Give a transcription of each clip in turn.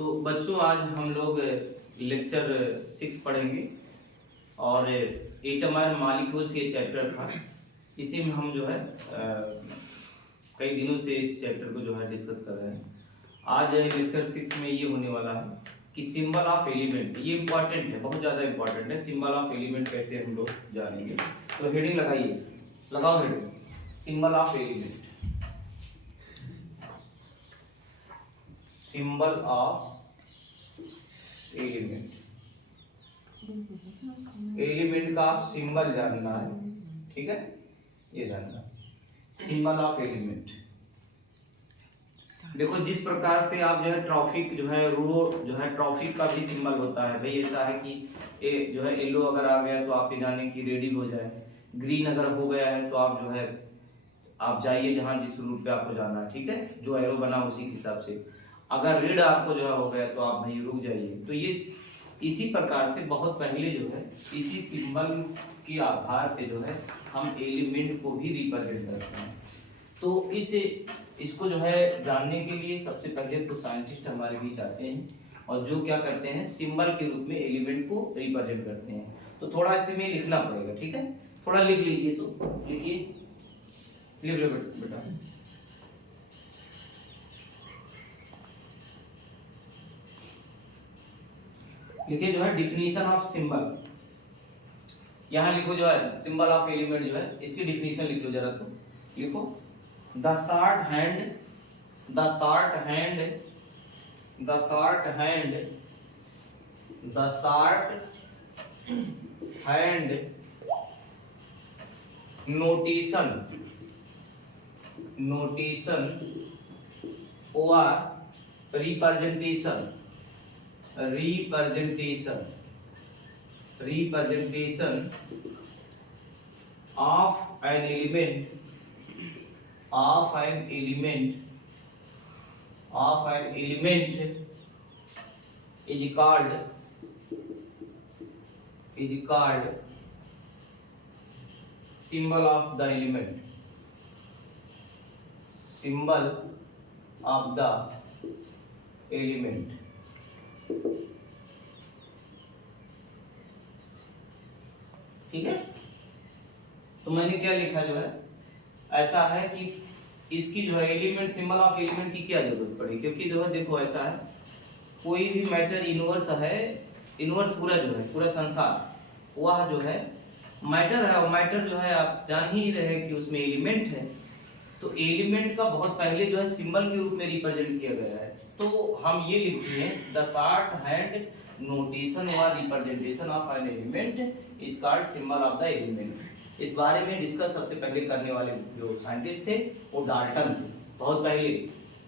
तो बच्चों आज हम लोग लेक्चर 6 पढ़ेंगे और एटमर मॉलिक्यूल्स ये चैप्टर था। इसी में हम जो है कई दिनों से इस चैप्टर को जो है डिस्कस कर रहे हैं। आज लेक्चर 6 में ये होने वाला है कि सिंबल ऑफ एलिमेंट, ये इम्पॉर्टेंट है, बहुत ज़्यादा इम्पॉर्टेंट है। सिंबल ऑफ एलिमेंट कैसे हम लोग जानेंगे, तो हेडिंग लगाइए, लगाओ heading, symbol of element. Symbol of element, element का सिंबल जानना है, ठीक है, ये जानना सिंबल ऑफ एलिमेंट। देखो जिस प्रकार से आप जो है ट्रॉफिक जो है रो जो है ट्रॉफिक का भी सिंबल होता है भाई। ऐसा है कि ये जो है येलो अगर आ गया तो आप ये जाने की रेडी हो जाए, ग्रीन अगर हो गया है तो आप जो है आप जाइए जहां जिस रूट पे आपको जाना है, ठीक है, जो एरो बना उसी के हिसाब से। अगर रेड आपको जो है हो गया तो आप भाई रुक जाइए। तो ये इसी प्रकार से बहुत पहले जो है इसी सिंबल के आधार पे जो है हम एलिमेंट को भी रिप्रेजेंट करते हैं। तो इसको जो है जानने के लिए सबसे पहले तो साइंटिस्ट हमारे बीच आते हैं और जो क्या करते हैं सिंबल के रूप में एलिमेंट को रिप्रेजेंट करते हैं। तो थोड़ा इसमें लिखना पड़ेगा, ठीक है, थोड़ा लिख लीजिए, तो लिखिए, लिख लो बेटा। लिखिए जो है डिफिनीशन ऑफ सिंबल, यहां लिखो जो है सिंबल ऑफ एलिमेंट जो है इसकी डिफिनीशन लिख लो जरा। तो लिखो the shorthand, the shorthand, the shorthand, the shorthand notation, notation और representation, representation, representation of an element, of an element, of an element is called symbol of the element, symbol of the element। ठीक है, तो मैंने क्या लिखा जो है ऐसा है कि इसकी जो है एलिमेंट, सिंबल ऑफ एलिमेंट की क्या जरूरत पड़ी, क्योंकि जो है देखो ऐसा है कोई भी मैटर यूनिवर्स है, यूनिवर्स पूरा जो है पूरा संसार वह जो है मैटर है, और मैटर जो है आप जान ही रहे कि उसमें एलिमेंट है। तो एलिमेंट का बहुत पहले जो है सिंबल के रूप में रिप्रेजेंट किया गया है। तो हम ये लिखते हैं द शॉर्ट हैंड नोटेशन और representation of an element is called symbol of the element. इस बारे में डिस्कस सबसे पहले करने वाले जो साइंटिस्ट थे वो डाल्टन थे, बहुत पहले।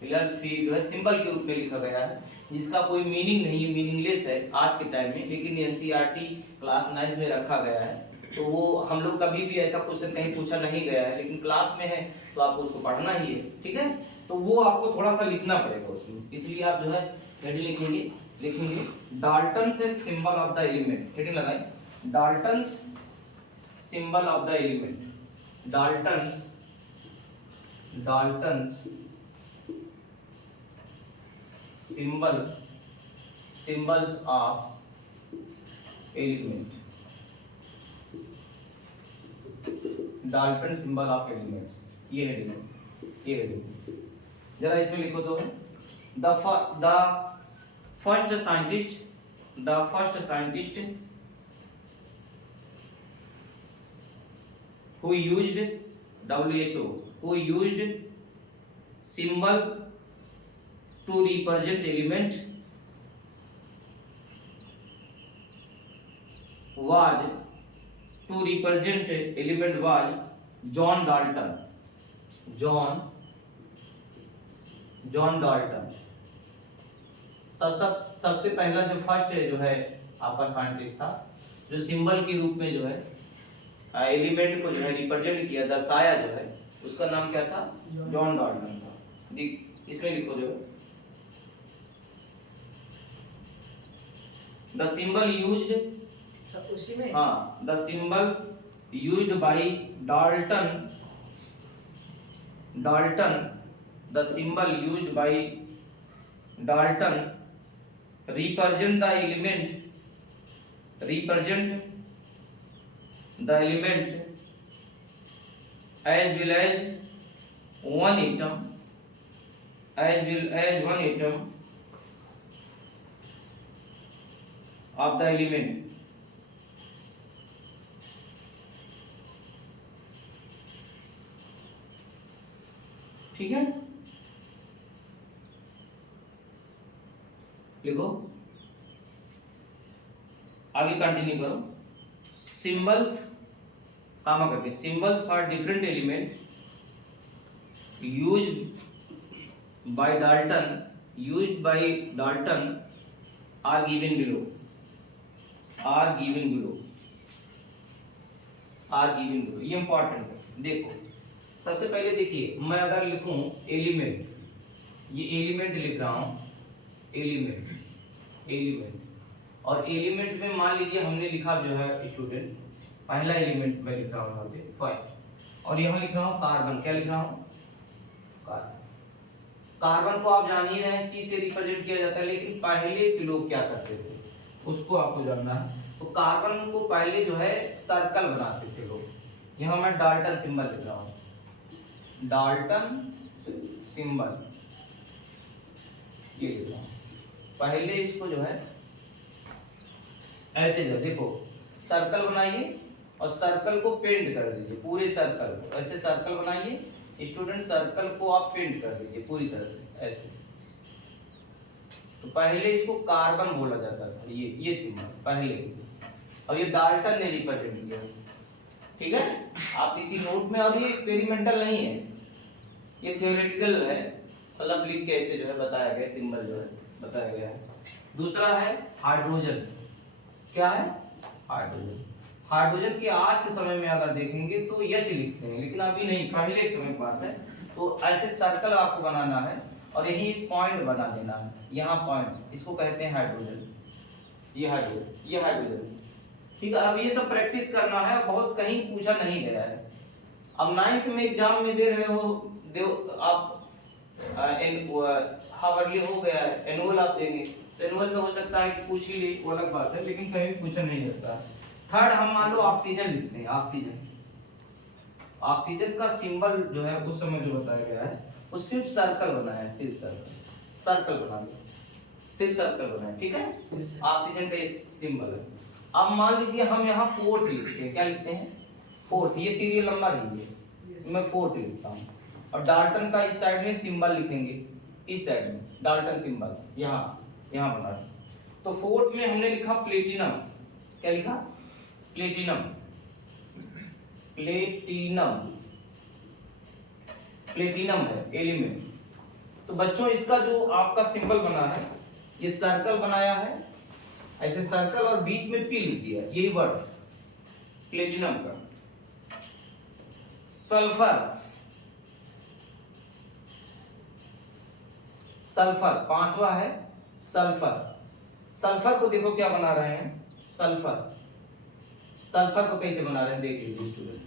फिर जो है सिंबल के रूप में लिखा गया है जिसका कोई मीनिंग नहीं, मीनिंगलेस है आज के टाइम में, लेकिन एनसीईआरटी क्लास 9 में रखा गया है। तो वो हम लोग कभी भी ऐसा क्वेश्चन कहीं पूछा नहीं गया है, लेकिन क्लास में है तो आपको उसको पढ़ना ही है, ठीक है। तो वो आपको थोड़ा सा लिखना पड़ेगा उसमें, इसलिए आप जो है हेडिंग लिखेंगे, लिखेंगे डाल्टन से symbol of the element, heading लगाएं Dalton symbol of the element, Dalton's symbols of element, Dalton symbol of elements। ये हेडिंग जरा इसमें लिखो तो the first scientist who used WHO, who used symbol to represent element was John Dalton, John Dalton। सबसे पहला जो first जो है आपका साइंटिस्ट था जो सिंबल के रूप में जो है एलिमेंट को जो है रिप्रेजेंट किया, दर्शाया जो है, उसका नाम क्या था, जॉन डाल्टन था। इसमें लिखो जो द सिंबल यूज्ड, उसी में हाँ, the symbol used by Dalton, the symbol used by Dalton represent the element as well as one atom of the element. ठीक है, लिखो, आगे कंटिन्यू करो। सिंबल्स कामा करके, symbols for different element used by Dalton are given below. ये important है। देखो सबसे पहले देखिए, मैं अगर लिखूं एलिमेंट, ये एलिमेंट लिख रहा हूं, एलिमेंट और एलिमेंट में मान लीजिए हमने लिखा जो है स्टूडेंट, पहला एलिमेंट मैं लिख रहा हूं यहाँ पे फर्स्ट, और यहाँ लिख रहा हूँ कार्बन। क्या लिख रहा हूँ? कार्बन को आप जान ही रहे हैं सी से रिप्रेजेंट किया जाता है, लेकिन पहले के लोग क्या करते थे उसको आपको जानना है। तो कार्बन को पहले जो है सर्कल बनाते थे लोग। यहाँ मैं डाल्टन सिंबल लिख रहा हूँ, डाल्टन सिंबल ये लिख रहा हूँ। पहले इसको जो है ऐसे जो देखो सर्कल बनाइए और सर्कल को पेंट कर दीजिए, पूरे सर्कल को ऐसे सर्कल बनाइए स्टूडेंट, सर्कल को आप पेंट कर दीजिए पूरी तरह से ऐसे। तो पहले इसको कार्बन बोला जाता था, ये सिंबल पहले, और ये डाल्टन ने रिप्रेजेंट किया। ठीक है, आप इसी नोट में, और ये एक्सपेरिमेंटल नहीं है, ये थियोरेटिकल है, मतलब लिख के ऐसे जो है बताया गया, सिंबल जो है बताया गया है। दूसरा है हाइड्रोजन। क्या है? हाइड्रोजन। हाइड्रोजन के आज के समय में अगर देखेंगे तो एच लिखते हैं, लेकिन अभी नहीं, पहले के समय की बात है। तो ऐसे सर्कल आपको बनाना है और यही एक पॉइंट बना देना है, यहाँ पॉइंट, इसको कहते हैं हाइड्रोजन। ये हाइड्रोजन। ठीक है, अब ये सब प्रैक्टिस करना है, बहुत कहीं पूछा नहीं गया है। अब 9th में एग्जाम में दे रहे हो, आप हावर्ली हो गया है, एनुअल आप देंगे, तो एनुअल में हो सकता है कि पूछ ही ले, वो अलग बात है, लेकिन कहीं पूछा नहीं जाता। थर्ड हम मान लो ऑक्सीजन लिखते हैं, ऑक्सीजन का सिंबल जो है उस समय जो बताया गया है वो सिर्फ सर्कल बनाया है, सिर्फ सर्कल बना लो, सिर्फ सर्कल बनाया। ठीक है, ऑक्सीजन का ये सिंबल है। अब मान लीजिए हम यहाँ 4th लिखते हैं, क्या लिखते हैं? 4th, ये सीरियल नंबर ही है, मैं 4th लिखता हूँ। और डाल्टन का इस साइड में सिंबल लिखेंगे, इस साइड में डाल्टन सिंबल यहाँ बना। तो 4th में हमने लिखा प्लेटिनम। क्या लिखा? प्लेटिनम है एलिमेंट। तो बच्चों इसका जो आपका सिंबल बना है, ये सर्कल बनाया है, ऐसे सर्कल और बीच में पी लिख दिया, यही वर्ड प्लेटिनम का। सल्फर 5वां है, सल्फर को देखो क्या बना रहे हैं, सल्फर को कैसे बना रहे हैं देख लीजिए स्टूडेंट।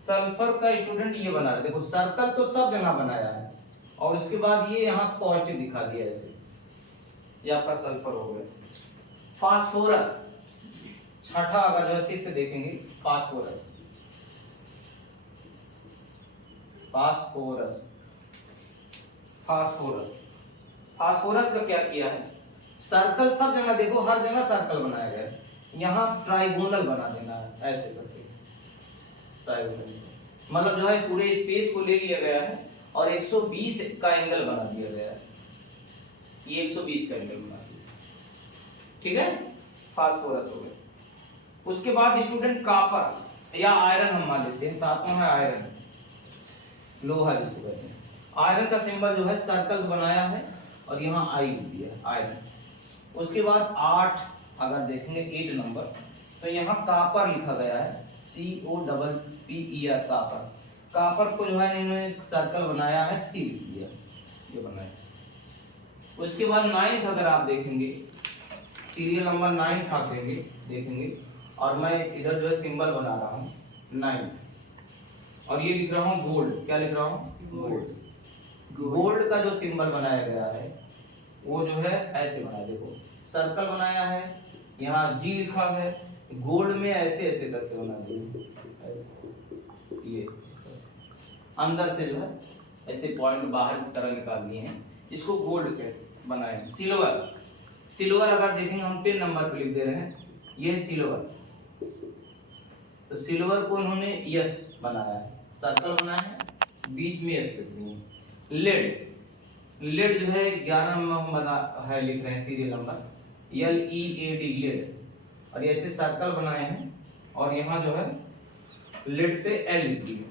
सल्फर का स्टूडेंट ये बना रहे हैं, देखो सर्कल तो सब जगह बनाया है, और उसके बाद ये यहाँ पॉजिटिव दिखा दिया ऐसे, ये आपका सल्फर हो गया। फास्फोरस 6ठा, अगर जो है 6 से देखेंगे, फास्फोरस का क्या किया है? सर्कल सब जगह देखो, हर जगह सर्कल बनाया गया है, यहाँ ट्राइगोनल बना देना है ऐसे करके, ट्राइगोनल मतलब जो है पूरे स्पेस को ले लिया गया है और 120 का एंगल बना दिया गया है, ये 120 का एंगल बना दिया। ठीक है, फास्फोरस हो गया। उसके बाद स्टूडेंट कॉपर या आयरन हम मान लेते हैं, 7वां है आयरन, लोहा जिसको कहते हैं। आयरन का सिंबल जो है सर्कल बनाया है और यहाँ आई दिया आयरन। उसके बाद 8 अगर देखेंगे 8 नंबर, तो यहाँ कॉपर लिखा गया है, COPPER कॉपर। कॉपर को जो है इन्होंने सर्कल बनाया है, C लिख दिया, ये बनाया। उसके बाद 9th अगर आप देखेंगे, सीरियल नंबर 9 आप देखेंगे, और मैं इधर जो है सिंबल बना रहा हूँ 9, और ये लिख रहा हूँ गोल्ड। क्या लिख रहा हूँ? गोल्ड का जो सिंबल बनाया गया है वो जो है ऐसे बना, देखो सर्कल बनाया है, यहाँ जी लिखा है, गोल्ड में ऐसे ऐसे करके बना दिए, ये अंदर से जो है ऐसे पॉइंट बाहर की तरह निकाल दिए हैं, इसको गोल्ड के बनाए। सिल्वर, सिल्वर अगर देखेंगे हम 10 नंबर पे लिख दे रहे हैं, ये सिल्वर, तो सिल्वर को इन्होंने यस बनाया है, सर्कल बनाया है, बीच में यस लिख दिए। लेड, लेड जो है 11 नंबर बना है, लिख रहे हैं सीरियल नंबर LEAD लेड, और ऐसे सर्कल बनाए हैं और यहाँ जो है लेड पे L लिख दिए।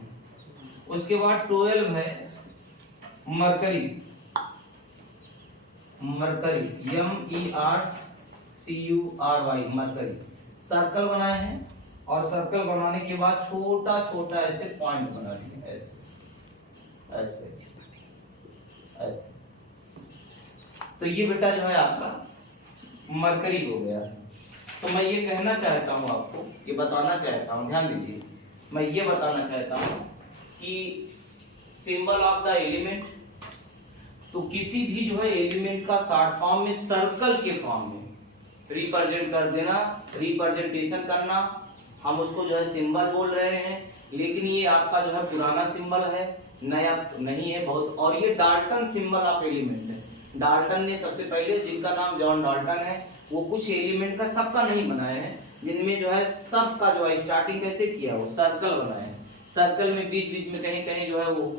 उसके बाद 12 है mercury, mercury MERCURY mercury, circle बनाए हैं और सर्कल बनाने के बाद छोटा छोटा ऐसे पॉइंट बना दिए, ऐसे ऐसे ऐसे। तो ये बेटा जो है आपका मरकरी हो गया। तो मैं ये कहना चाहता हूँ आपको, ये बताना चाहता हूँ, ध्यान दीजिए, मैं ये बताना चाहता हूँ कि सिंबल ऑफ द एलिमेंट, तो किसी भी जो है एलिमेंट का शॉर्ट फॉर्म में सर्कल के फॉर्म में रिप्रेजेंट कर देना, रिप्रेजेंटेशन करना, हम उसको जो है सिंबल बोल रहे हैं। लेकिन ये आपका जो है पुराना सिंबल है, नया नहीं है बहुत। और ये डाल्टन सिंबल ऑफ एलिमेंट है, डाल्टन ने सबसे पहले, जिनका नाम जॉन डाल्टन है, वो कुछ एलिमेंट का सबका नहीं बनाया है, जिनमें जो है सबका जो है स्टार्टिंग कैसे किया, वो सर्कल बनाया है। सर्कल में बीच बीच में कहीं कहीं जो है वो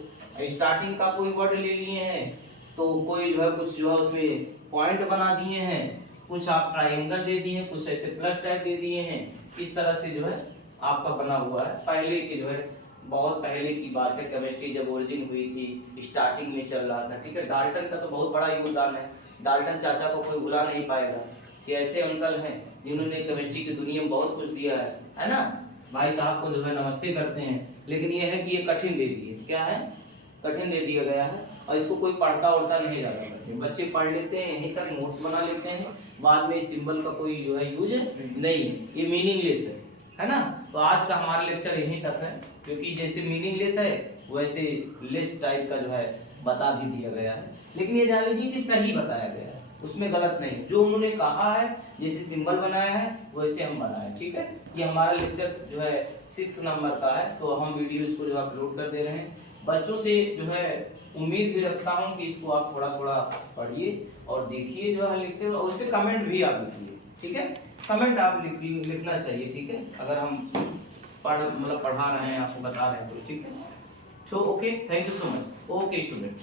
स्टार्टिंग का कोई वर्ड ले लिए हैं, तो कोई जो है कुछ जो है उसमें पॉइंट बना दिए हैं, कुछ आप ट्रायंगल दे दिए हैं, कुछ ऐसे प्लस टाइप दे दिए हैं। इस तरह से जो है आपका बना हुआ है। पहले के जो है बहुत पहले की बात है, केमिस्ट्री जब ओरिजिन हुई थी, स्टार्टिंग में चल रहा था, ठीक है। डाल्टन का तो बहुत बड़ा योगदान है, डाल्टन चाचा को कोई भुला नहीं पाएगा कि ऐसे अंकल हैं जिन्होंने केमिस्ट्री की दुनिया में बहुत कुछ दिया है ना। भाई साहब को जो है नमस्ते करते हैं, लेकिन ये है कि ये कठिन दे दिए, क्या है, कठिन दे दिया गया है, और इसको कोई पढ़ता उड़ता नहीं ज़्यादा करते, बच्चे पढ़ लेते हैं, यहीं तक नोट्स बना लेते हैं, बाद में इस सिंबल का कोई जो है यूज नहीं, ये मीनिंगलेस है ना। तो आज का हमारा लेक्चर यहीं तक है, क्योंकि जैसे मीनिंगलेस है वैसे लेस टाइप का जो है बता भी दिया गया है। लेकिन ये जान लीजिए कि सही बताया गया है, उसमें गलत नहीं, जो उन्होंने कहा है जैसे सिंबल बनाया है वैसे हम बनाए, ठीक है। ये हमारा लेक्चर जो है 6 नंबर का है, तो हम वीडियो इसको जो अपलोड कर दे रहे हैं। बच्चों से जो है उम्मीद भी रखता हूँ कि इसको आप थोड़ा थोड़ा पढ़िए और देखिए जो है लेक्चर, और उस पर कमेंट भी आप लिखिए, ठीक है। कमेंट आप लिखना चाहिए, ठीक है, अगर हम पढ़ा रहे हैं, आपको बता रहे हैं तो, ठीक है। तो okay, thank you so much. Okay student.